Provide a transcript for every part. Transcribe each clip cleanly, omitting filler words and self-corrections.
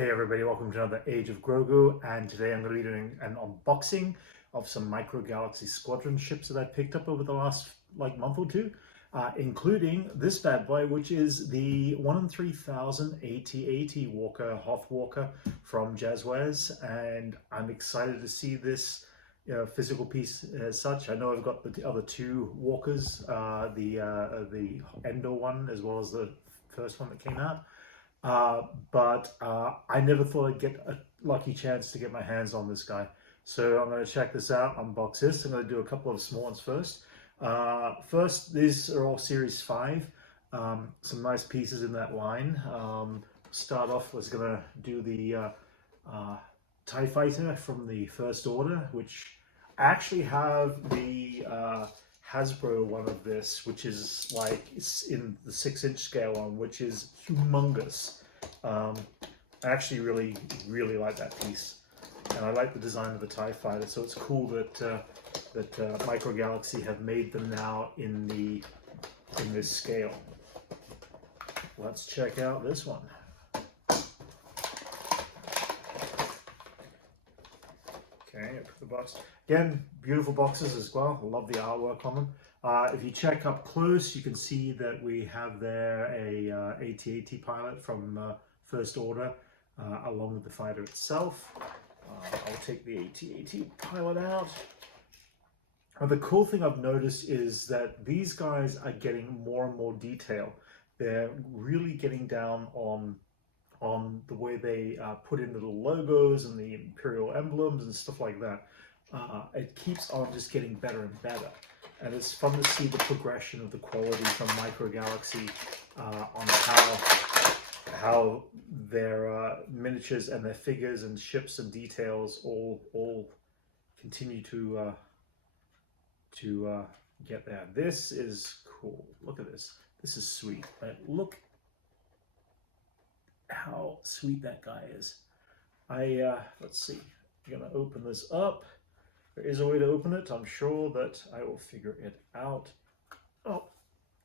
Hey everybody, welcome to another Age of Grogu, and today I'm going to be doing an unboxing of some Micro Galaxy Squadron ships that I picked up over the last month or two, including this bad boy, which is the 1 in 3000 AT-AT Walker, Hoth Walker from Jazwares, and I'm excited to see this physical piece as such. I know I've got the other two Walkers, the Endor one as well as the first one that came out. But I never thought I'd get a lucky chance to get my hands on this guy. So I'm going to check this out, unbox this. I'm going to do a couple of small ones first. First, these are all Series 5. Some nice pieces in that line. Start off, was going to do the TIE Fighter from the First Order, which I actually have the Hasbro one of this, which is it's in the 6-inch scale one, which is humongous. I actually really like that piece, and I like the design of the TIE Fighter. So it's cool that Micro Galaxy have made them now in this scale. Let's check out this one. Okay, I put the box. Again, beautiful boxes as well. I love the artwork on them. If you check up close, you can see that we have there a AT-AT pilot from First Order, along with the fighter itself. I'll take the AT-AT pilot out. The cool thing I've noticed is that these guys are getting more and more detail. They're really getting down on the way they put in little logos and the Imperial emblems and stuff like that. It keeps on just getting better and better. And it's fun to see the progression of the quality from Micro Galaxy on how their miniatures and their figures and ships and details all continue to get there. This is cool. Look at this. This is sweet. Look how sweet that guy is. Let's see. I'm gonna open this up. There is a way to open it. I'm sure that I will figure it out. Oh,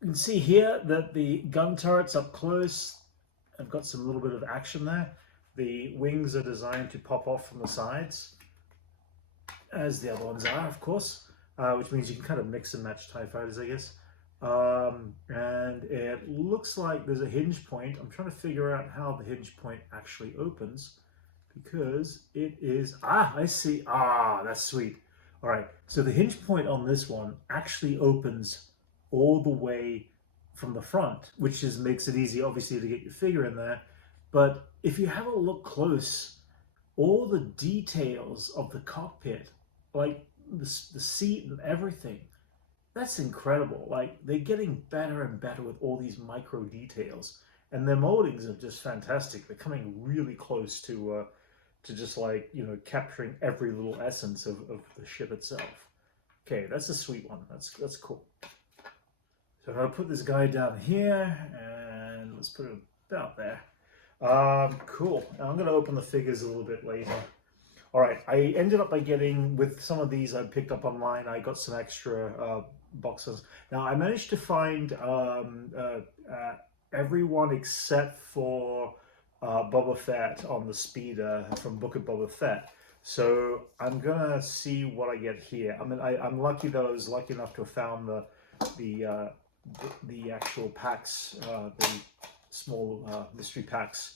you can see here that the gun turret's up close. I've got some little bit of action there. The wings are designed to pop off from the sides, as the other ones are, of course, which means you can kind of mix and match TIE Fighters, I guess. And it looks like there's a hinge point. I'm trying to figure out how the hinge point actually opens, because it is, I see, that's sweet. All right, so the hinge point on this one actually opens all the way from the front, which makes it easy, obviously, to get your figure in there. But if you have a look close, all the details of the cockpit, like the seat and everything, that's incredible. Like, they're getting better and better with all these micro details, and their moldings are just fantastic. They're coming really close to just capturing every little essence of the ship itself. Okay, that's a sweet one. That's cool. So I'm gonna put this guy down here, and let's put it about there. Cool. Now I'm gonna open the figures a little bit later. All right, I ended up by getting, with some of these I picked up online, I got some extra boxes. Now I managed to find everyone except for Boba Fett on the speeder from Book of Boba Fett. So I'm gonna see what I get here. I mean, I'm lucky that I was lucky enough to have found the actual packs, the small mystery packs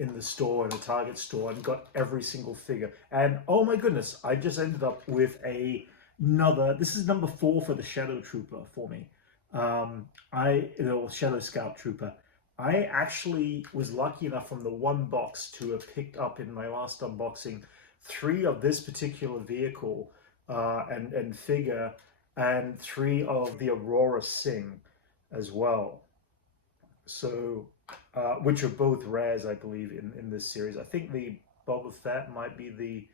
in the store, in the Target store, and got every single figure. And oh my goodness, I just ended up with another. This is number 4 for the Shadow Trooper for me. Shadow Scout Trooper. I actually was lucky enough from the one box to have picked up in my last unboxing 3 of this particular vehicle and figure, and 3 of the Aurora Sing as well. So, which are both rares, I believe, in this series. I think the Boba Fett might be the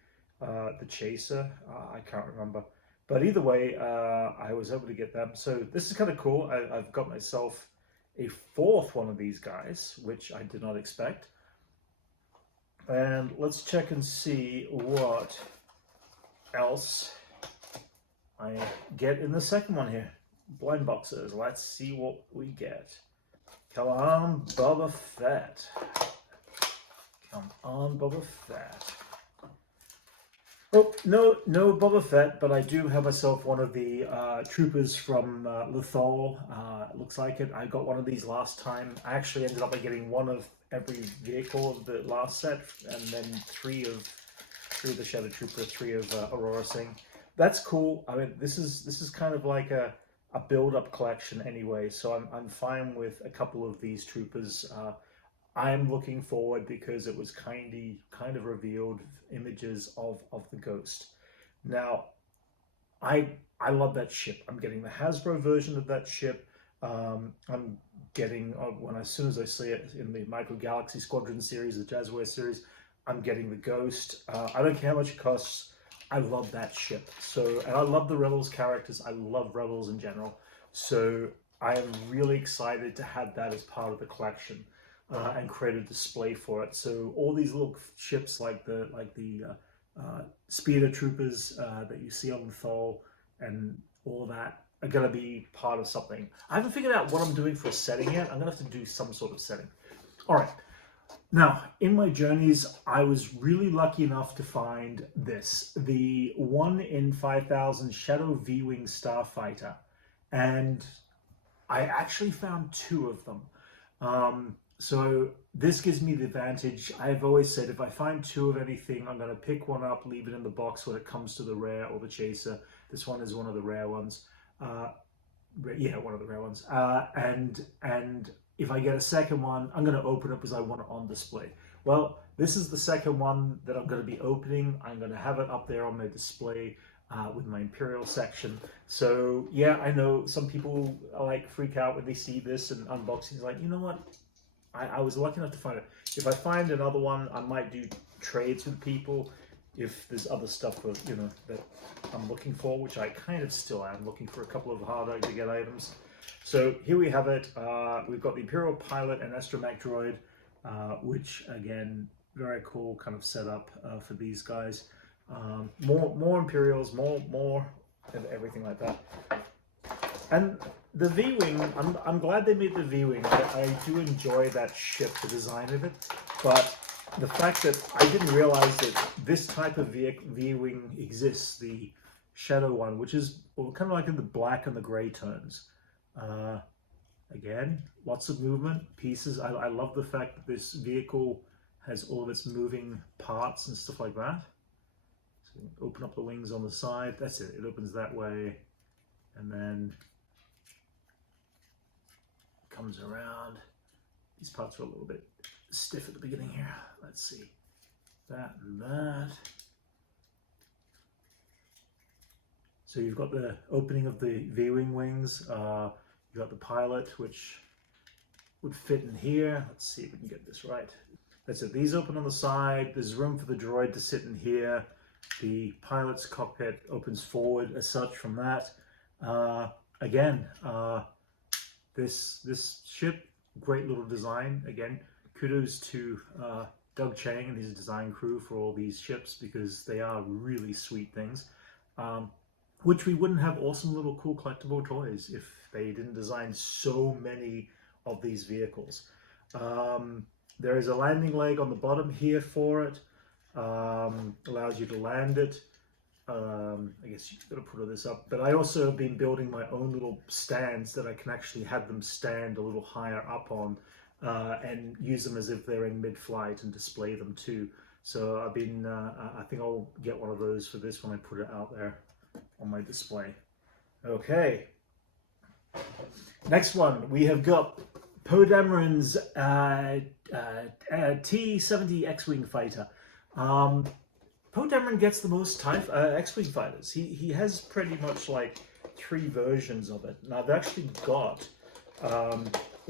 Chaser. I can't remember. But either way, I was able to get them. So this is kind of cool. I've got myself a 4th one of these guys, which I did not expect. And let's check and see what else I get in the second one here. Blind boxes. Let's see what we get. Come on, Boba Fett. Come on, Boba Fett. Oh, no Boba Fett, but I do have myself one of the troopers from Lothal. It looks like it. I got one of these last time. I actually ended up by getting one of every vehicle of the last set, and then three of the Shadow Trooper, 3 of Aurora Singh. That's cool. I mean, this is kind of like a build-up collection anyway, so I'm fine with a couple of these troopers. I'm looking forward because it was kind of revealed images of the Ghost. Now, I love that ship. I'm getting the Hasbro version of that ship. I'm getting as soon as I see it in the Micro Galaxy Squadron series, the Jazwares series, I'm getting the Ghost. I don't care how much it costs. I love that ship. So, and I love the Rebels characters. I love Rebels in general. So I am really excited to have that as part of the collection. And create a display for it. So all these little ships, like the speeder troopers that you see on the Thol, and all that, are going to be part of something. I haven't figured out what I'm doing for a setting yet. I'm going to have to do some sort of setting. All right. Now, in my journeys, I was really lucky enough to find this, the 1 in 5,000 Shadow V-Wing Starfighter, and I actually found 2 of them. So this gives me the advantage. I've always said if I find 2 of anything, I'm going to pick one up, leave it in the box when it comes to the rare or the chaser. This one is one of the rare ones. Yeah, one of the rare ones. And if I get a second one, I'm going to open it because I want it on display. Well, this is the second one that I'm going to be opening. I'm going to have it up there on my display with my Imperial section. So yeah, I know some people freak out when they see this and unboxing. Like, you know what? I was lucky enough to find it. If I find another one, I might do trades with people if there's other stuff that I'm looking for, which I kind of still am, looking for a couple of harder to get items. So here we have it. We've got the Imperial Pilot and Astromech Droid, which again, very cool kind of setup for these guys. More Imperials, more everything like that. And the V-Wing, I'm glad they made the V-Wing. I do enjoy that ship, the design of it, but the fact that I didn't realize that this type of V-Wing exists, the Shadow one, which is kind of like in the black and the gray tones. Again, lots of movement, pieces. I love the fact that this vehicle has all of its moving parts and stuff like that. So open up the wings on the side. That's it. It opens that way, and then comes around. These parts are a little bit stiff at the beginning here. Let's see. That and that. So you've got the opening of the V-Wing wings. You've got the pilot, which would fit in here. Let's see if we can get this right. That's it. These open on the side. There's room for the droid to sit in here. The pilot's cockpit opens forward as such from that. Again, this ship, great little design. Again, kudos to Doug Chang and his design crew for all these ships, because they are really sweet things. Which we wouldn't have awesome little cool collectible toys if they didn't design so many of these vehicles. There is a landing leg on the bottom here for it. Allows you to land it. I guess you've got to put all this up, but I also have been building my own little stands that I can actually have them stand a little higher up on, and use them as if they're in mid-flight and display them too. So I've been, I think I'll get one of those for this when I put it out there on my display. Okay. Next one, we have got Poe Dameron's T-70 X-Wing fighter. Poe Dameron gets the most X-Wing fighters. He has pretty much like 3 versions of it. Now I've actually got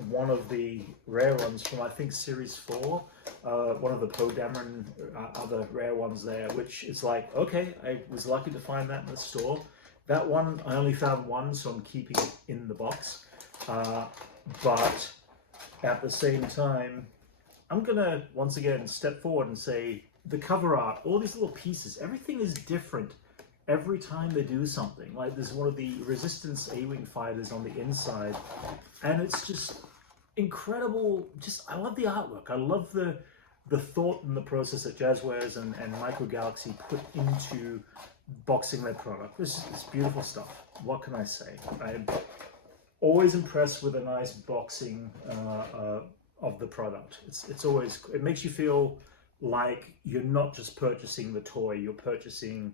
one of the rare ones from, I think, Series 4. One of the Poe Dameron other rare ones there, which is like, okay, I was lucky to find that in the store. That one, I only found one, so I'm keeping it in the box. But at the same time, I'm gonna once again step forward and say, the cover art, all these little pieces, everything is different every time they do something. Like there's one of the Resistance A-Wing fighters on the inside, and it's just incredible. I love the artwork. I love the the thought and the process that Jazwares and Micro Galaxy put into boxing their product. It's beautiful stuff. What can I say? I'm always impressed with a nice boxing of the product. It's always, it makes you feel like you're not just purchasing the toy, you're purchasing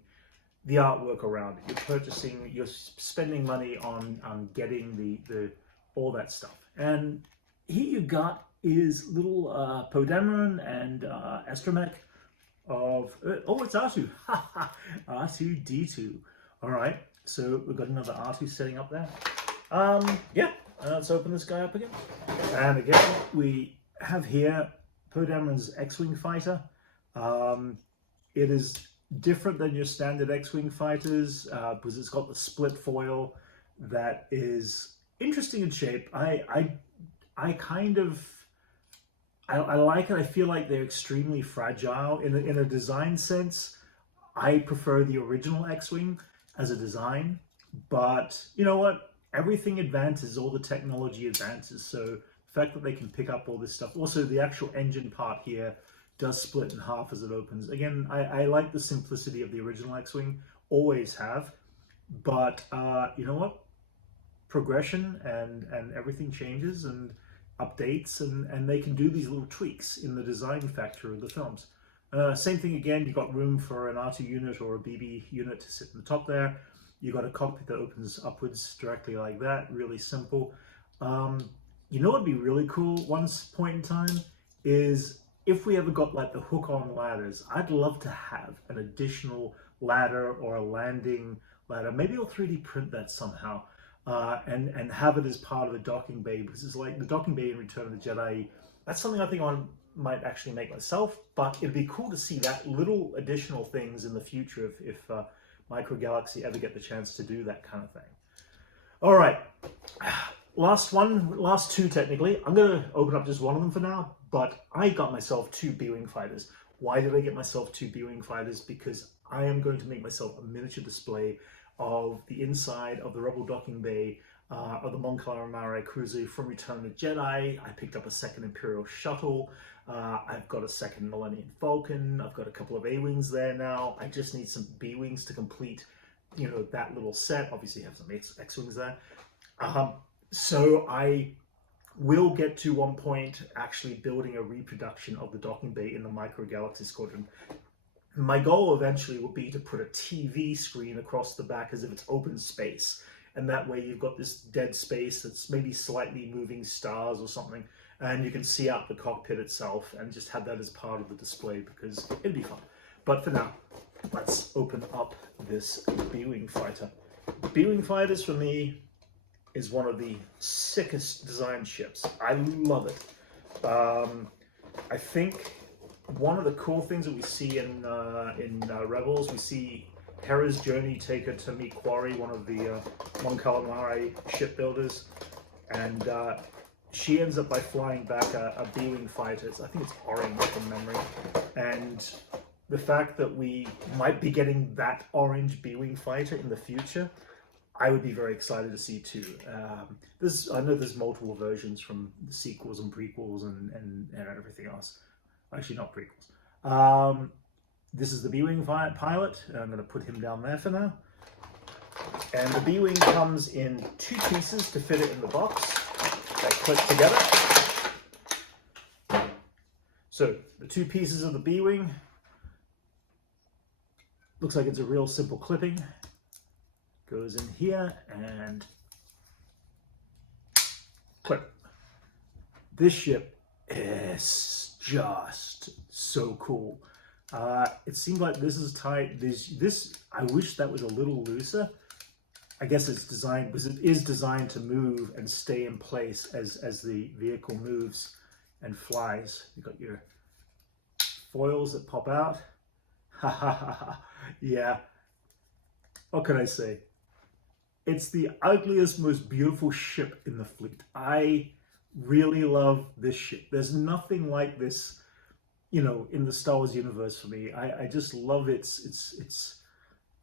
the artwork around it. You're spending money on getting the all that stuff. And here you got is little Poe Dameron and Astromech of oh, it's R2. R2D2. All right, so we've got another R2 setting up there. Yeah, let's open this guy up again. And again, we have here Poe Dameron's X-Wing fighter. It is different than your standard X-Wing fighters because it's got the split foil that is interesting in shape. I kind of I like it. I feel like they're extremely fragile in a design sense. I prefer the original X-Wing as a design, but you know what? Everything advances, all the technology advances. So the fact that they can pick up all this stuff. Also, the actual engine part here does split in half as it opens. Again, I like the simplicity of the original X-Wing, always have. But you know what? Progression and everything changes and updates, and they can do these little tweaks in the design factor of the films. Same thing again, you've got room for an R2 unit or a BB unit to sit in the top there. You've got a cockpit that opens upwards directly like that, really simple. You know what would be really cool once point in time is if we ever got like the hook-on ladders. I'd love to have an additional ladder or a landing ladder. Maybe I'll 3D print that somehow. And have it as part of a docking bay, because it's like the docking bay in Return of the Jedi. That's something I think I might actually make myself, but it'd be cool to see that little additional things in the future if Micro Galaxy ever get the chance to do that kind of thing. All right, last two technically. I'm going to open up just one of them for now, but I got myself two B-Wing fighters. Why did I get myself two B-Wing fighters? Because I am going to make myself a miniature display of the inside of the Rebel docking bay of the Mon Calamari cruiser from Return of the Jedi. I picked up a second Imperial shuttle. I've got a second Millennium Falcon. I've got a couple of A-Wings there now. I just need some B-Wings to complete, you know, that little set. Obviously, have some X-Wings there. So I will get to one point actually building a reproduction of the docking bay in the Micro Galaxy Squadron. My goal eventually will be to put a TV screen across the back as if it's open space. And that way you've got this dead space that's maybe slightly moving stars or something. And you can see out the cockpit itself and just have that as part of the display because it'd be fun. But for now, let's open up this B-Wing fighter. B-Wing fighters for me is one of the sickest design ships. I love it. I think one of the cool things that we see in Rebels, we see Hera's journey take her to meet Quarry, one of the Mon Calamari shipbuilders, and she ends up by flying back a B-Wing fighter. I think it's orange from memory, and the fact that we might be getting that orange B-Wing fighter in the future, I would be very excited to see too. I know there's multiple versions from the sequels and prequels and everything else. Actually, not prequels. This is the B-Wing pilot. I'm going to put him down there for now. And the B-Wing comes in two pieces to fit it in the box that click together. So the two pieces of the B-Wing, looks like it's a real simple clipping. Goes in here and clip. This ship is just so cool. It seems like this is tight. This I wish that was a little looser. I guess it's designed because it is designed to move and stay in place as the vehicle moves and flies. You've got your foils that pop out. Ha ha ha ha. Yeah. What can I say? It's the ugliest, most beautiful ship in the fleet. I really love this ship. There's nothing like this, you know, in the Star Wars universe for me. I just love its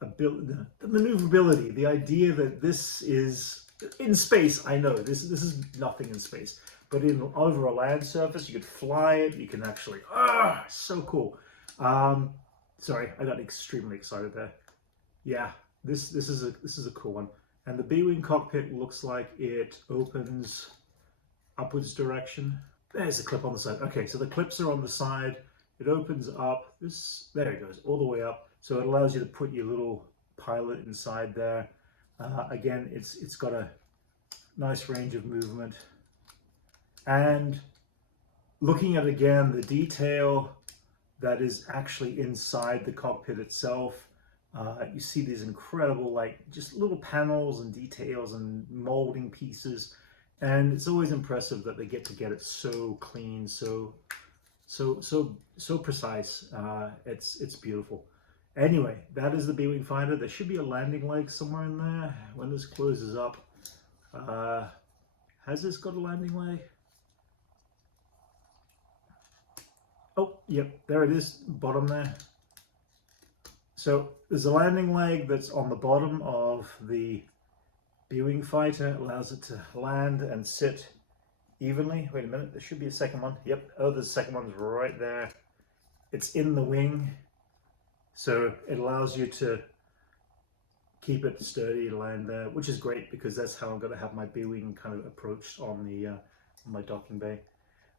ability, the maneuverability, the idea that this is in space. I know this is nothing in space, but over a land surface. You could fly it. You can actually, so cool. Sorry, I got extremely excited there. Yeah, this is a cool one. And the B-wing cockpit looks like it opens upwards direction. There's a clip on the side. Okay, so the clips are on the side. It opens up. There it goes, all the way up. So it allows you to put your little pilot inside there. Again, it's got a nice range of movement. And looking at, again, the detail that is actually inside the cockpit itself, you see these incredible, like, just little panels and details and molding pieces. And it's always impressive that they get it so clean, so precise. It's beautiful. Anyway, that is the B-wing fighter. There should be a landing leg somewhere in there when this closes up. Has this got a landing leg? Oh, yep, there it is, bottom there. So there's a landing leg that's on the bottom of the B-wing fighter. It allows it to land and sit evenly. Wait a minute, there should be a second one. Yep, oh, the second one's right there. It's in the wing, so it allows you to keep it sturdy to land there, which is great because that's how I'm going to have my B-wing kind of approached on the on my docking bay.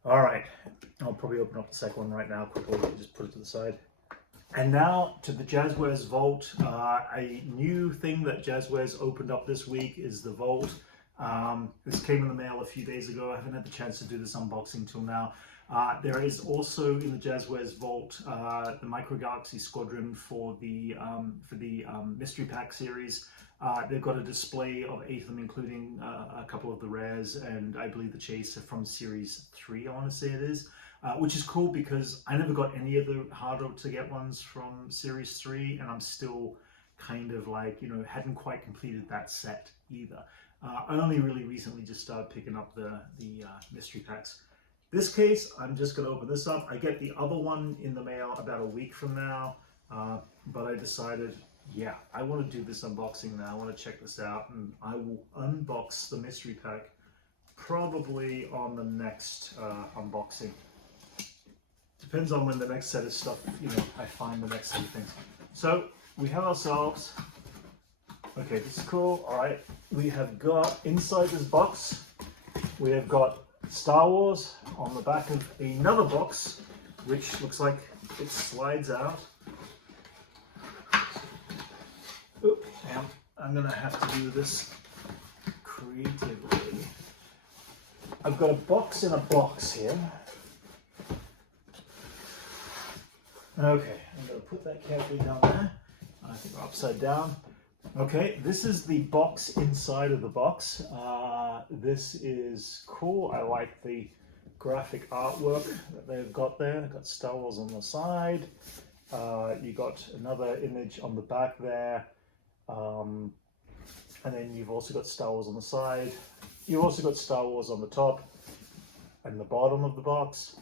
All right, I'll probably open up the second one right now quickly, just put it to the side. And now to the Jazwares Vault. A new thing that Jazwares opened up this week is the Vault. This came in the mail a few days ago. I haven't had the chance to do this unboxing till now. There is also in the Jazwares Vault the Micro Galaxy Squadron for the Mystery Pack series. They've got a display of 8 of them, including a couple of the rares, and I believe the Chaser from Series 3, I want to say it is. Which is cool because I never got any of the harder to get ones from Series 3, and I'm still kind of like, you know, hadn't quite completed that set either. I only really recently just started picking up the mystery packs. This case, I'm just going to open this up. I get the other one in the mail about a week from now, but I decided, yeah, I want to do this unboxing now. I want to check this out, and I will unbox the mystery pack probably on the next unboxing. Depends on when the next set of stuff, you know, I find the next set of things. So we have ourselves, okay, this is cool. All right, we have got inside this box, we have got Star Wars on the back of another box, which looks like it slides out. Oop, and I'm gonna have to do this creatively. I've got a box in a box here. Okay, I'm going to put that carefully down there. I think we're upside down. Okay, this is the box inside of the box. This is cool. I like the graphic artwork that they've got there. They've got Star Wars on the side. You got another image on the back there. And then you've also got Star Wars on the side. You've also got Star Wars on the top and the bottom of the box.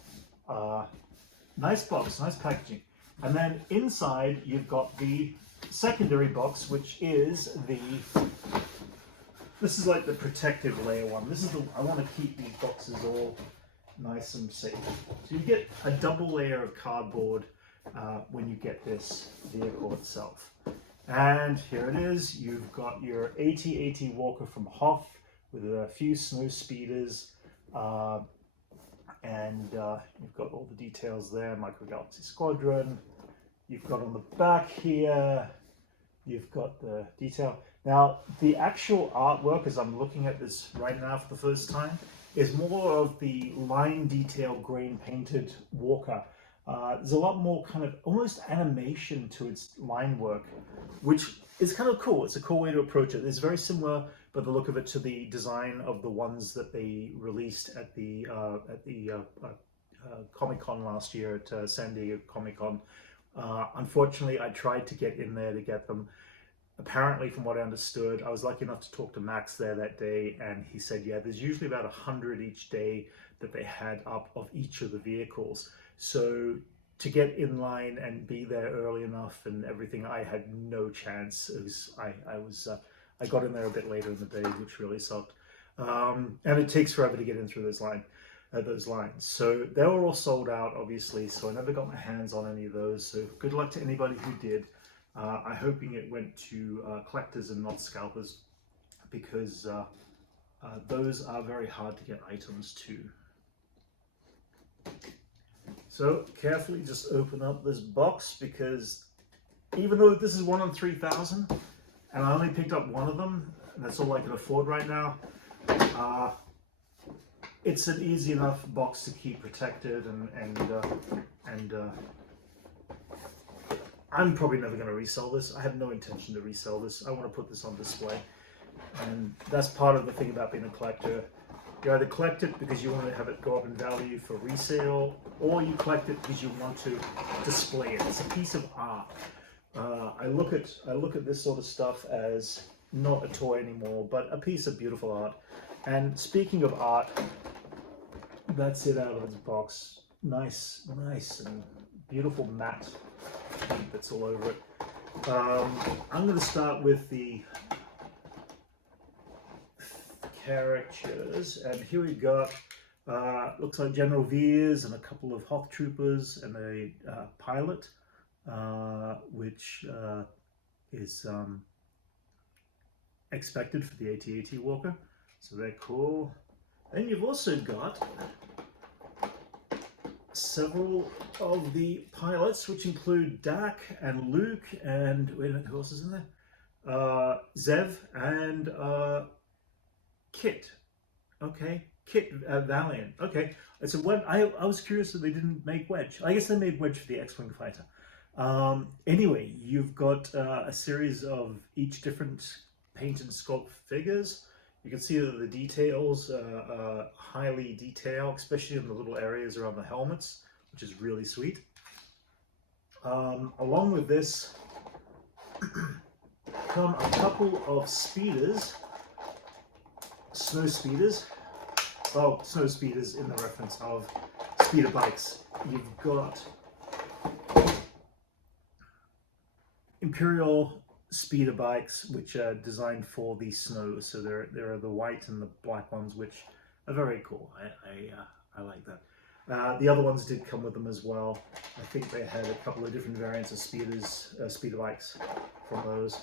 Nice box, nice packaging. And then inside you've got the secondary box, which is this is like the protective layer one. This is I want to keep these boxes all nice and safe. So you get a double layer of cardboard when you get this vehicle itself. And here it is. You've got your AT-AT Walker from Hoth with a few snow speeders. And you've got all the details there, Micro Galaxy Squadron. You've got on the back here, you've got the detail. Now, the actual artwork, as I'm looking at this right now for the first time, is more of the line detail grain painted Walker. There's a lot more kind of almost animation to its line work, which is kind of cool. It's a cool way to approach it. It's very similar, by the look of it, to the design of the ones that they released at the Comic-Con last year at San Diego Comic-Con. Unfortunately, I tried to get in there to get them. Apparently, from what I understood, I was lucky enough to talk to Max there that day, and he said, yeah, there's usually about 100 each day that they had up of each of the vehicles. So to get in line and be there early enough and everything, I had no chance. It was, I got in there a bit later in the day, which really sucked. And it takes forever to get in through this line. those lines. So they were all sold out, obviously, so I never got my hands on any of those. So good luck to anybody who did. I'm hoping it went to collectors and not scalpers, because those are very hard to get items to. So carefully just open up this box, because even though this is 1 in 3,000 and I only picked up one of them, and that's all I can afford right now, it's an easy enough box to keep protected, and I'm probably never going to resell this. I have no intention to resell this. I want to put this on display, and that's part of the thing about being a collector. You either collect it because you want to have it go up in value for resale, or you collect it because you want to display it. It's a piece of art. I look at this sort of stuff as not a toy anymore, but a piece of beautiful art. And speaking of art, that's it out of its box. Nice and beautiful matte paint that's all over it. I'm going to start with the characters, and here we got looks like General Veers and a couple of Hoth troopers and a pilot, which is expected for the AT-AT Walker, so they're cool. Then you've also got several of the pilots, which include Dak and Luke and, wait a minute, who else is in there? Zev and Kit. Okay, Kit Valiant. Okay, so when I was curious that they didn't make Wedge. I guess they made Wedge for the X-Wing fighter. Anyway, you've got a series of each different paint and sculpt figures. You can see that the details are highly detailed, especially in the little areas around the helmets, which is really sweet. Along with this come a couple of speeders, snow speeders. Oh, snow speeders in the reference of speeder bikes. You've got Imperial speeder bikes, which are designed for the snow. So there are the white and the black ones, which are very cool. I like that. The other ones did come with them as well. I think they had a couple of different variants of speeder bikes from those.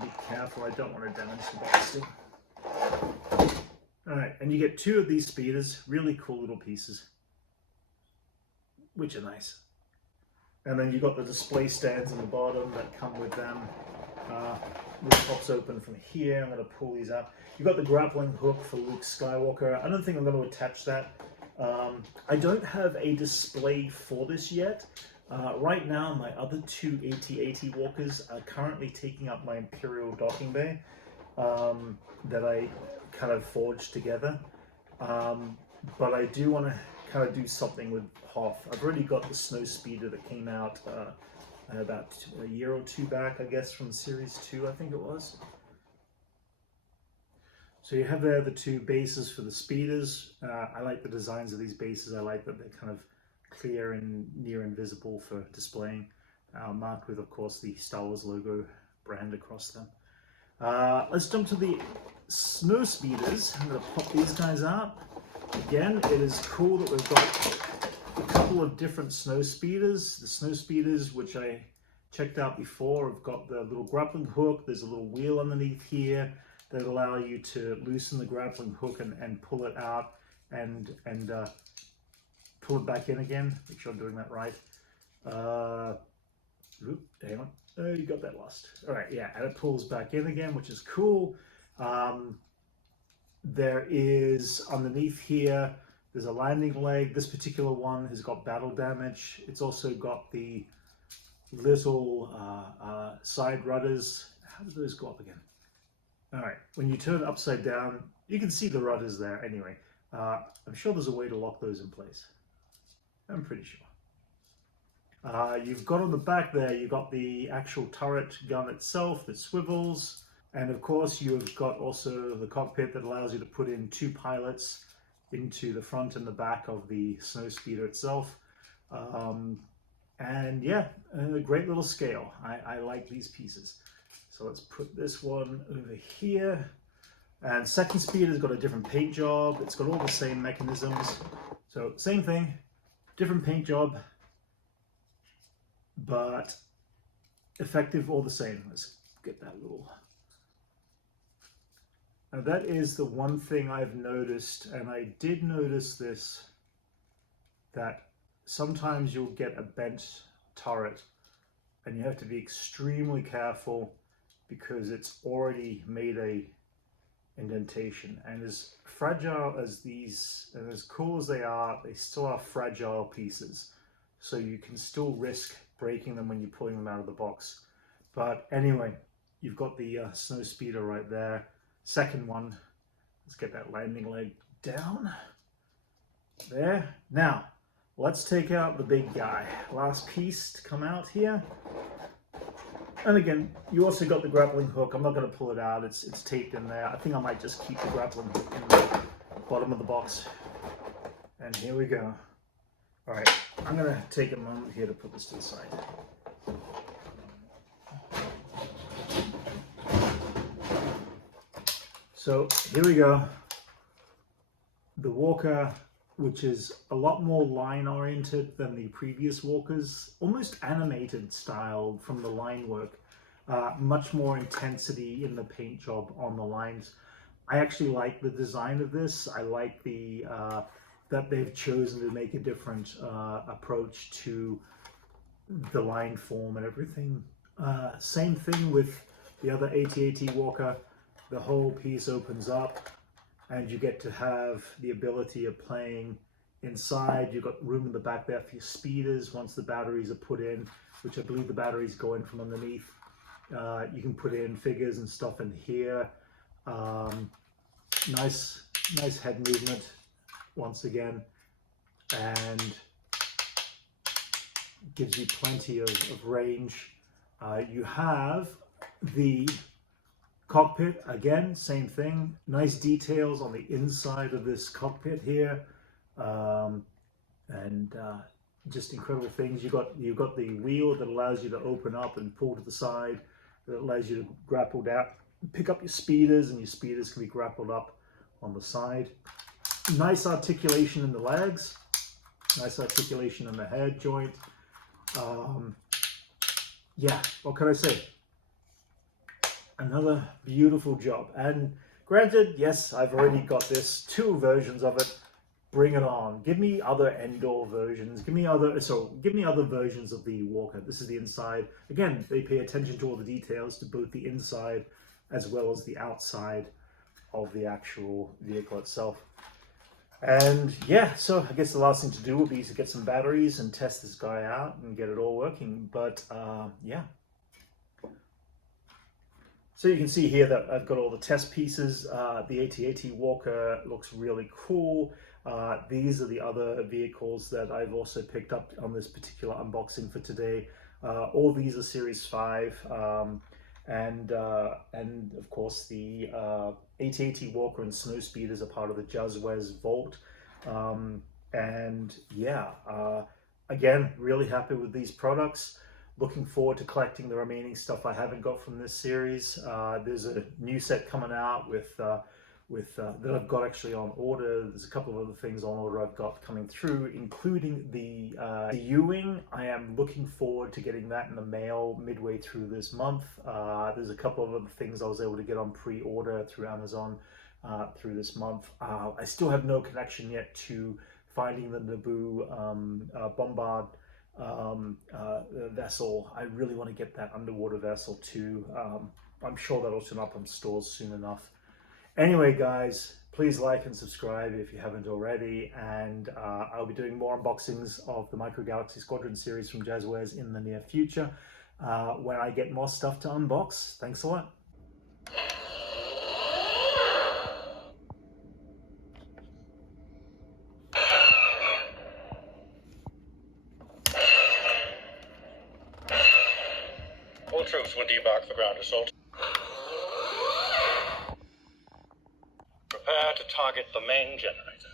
Be careful, I don't want to damage the box too. Alright, and you get 2 of these speeders, really cool little pieces, which are nice. And then you've got the display stands in the bottom that come with them, which pops open from here. I'm going to pull these out. You've got the grappling hook for Luke Skywalker. I don't think I'm going to attach that. I don't have a display for this yet. Right now, my other 2 AT-AT walkers are currently taking up my Imperial docking bay that I kind of forged together. But I do want to kind of do something with Hoth. I've already got the snow speeder that came out about a year or 2 back, I guess, from Series 2, I think it was. So you have there the 2 bases for the speeders. I like the designs of these bases. I like that they're kind of clear and near invisible for displaying. Marked with, of course, the Star Wars logo brand across them. Let's jump to the snow speeders. I'm going to pop these guys out. Again, it is cool that we've got a couple of different snow speeders. The snow speeders, which I checked out before, have got the little grappling hook. There's a little wheel underneath here that allow you to loosen the grappling hook and pull it out and pull it back in again. Make sure I'm doing that right. Hang on. Oh, you got that lost. All right, yeah, and it pulls back in again, which is cool. There is underneath here, there's a landing leg. This particular one has got battle damage. It's also got the little side rudders. How do those go up again? All right, when you turn it upside down, you can see the rudders there anyway. I'm sure there's a way to lock those in place. I'm pretty sure. You've got on the back there, you've got the actual turret gun itself that swivels. And of course, you've got also the cockpit that allows you to put in 2 pilots into the front and the back of the snow speeder itself. And yeah, a great little scale. I like these pieces. So let's put this one over here. And second speed has got a different paint job. It's got all the same mechanisms. So same thing, different paint job, but effective all the same. Let's get that little. Now that is the one thing I've noticed, and I did notice this, that sometimes you'll get a bent turret and you have to be extremely careful because it's already made a indentation. And as fragile as these, and as cool as they still are fragile pieces. So you can still risk breaking them when you're pulling them out of the box. But anyway, you've got the snow speeder right there. Second one, let's get that landing leg down. There. Now, let's take out the big guy. Last piece to come out here. And again, you also got the grappling hook. I'm not going to pull it out. It's taped in there. I think I might just keep the grappling hook in the bottom of the box. And here we go. All right, I'm going to take a moment here to put this to the side. So here we go. The walker, which is a lot more line oriented than the previous walkers, almost animated style from the line work, much more intensity in the paint job on the lines. I actually like the design of this. I like the that they've chosen to make a different approach to the line form and everything. Same thing with the other AT-AT walker. The whole piece opens up and you get to have the ability of playing inside. You've got room in the back there for your speeders once the batteries are put in, which I believe the batteries go in from underneath. You can put in figures and stuff in here. Nice head movement once again, and gives you plenty of range. You have the cockpit, again, same thing. Nice details on the inside of this cockpit here, and just incredible things. You've got the wheel that allows you to open up and pull to the side, that allows you to grapple down, pick up your speeders, and your speeders can be grappled up on the side. Nice articulation in the legs, nice articulation in the head joint. Yeah, what can I say? Another beautiful job. And granted, yes, I've already got this, 2 versions of it. Bring it on. Give me other Endor versions. Give me other versions of the walker. This is the inside. Again, they pay attention to all the details, to both the inside as well as the outside of the actual vehicle itself. And yeah, so I guess the last thing to do will be to get some batteries and test this guy out and get it all working. But yeah. So you can see here that I've got all the test pieces. The AT-AT Walker looks really cool. These are the other vehicles that I've also picked up on this particular unboxing for today. All these are Series 5. And of course the AT-AT Walker and Snowspeeders are part of the Jazwares Vault. And yeah, again, really happy with these products. Looking forward to collecting the remaining stuff I haven't got from this series. There's a new set coming out with that I've got actually on order. There's a couple of other things on order I've got coming through, including the U-wing. I am looking forward to getting that in the mail midway through this month. There's a couple of other things I was able to get on pre-order through Amazon through this month. I still have no connection yet to finding the Naboo Bombard vessel. I really want to get that underwater vessel too. I'm sure that'll turn up in stores soon enough. Anyway, guys, please like and subscribe if you haven't already, and I'll be doing more unboxings of the Micro Galaxy Squadron series from Jazwares in the near future when I get more stuff to unbox. Thanks a lot. All troops will debark for ground assault. Prepare to target the main generator.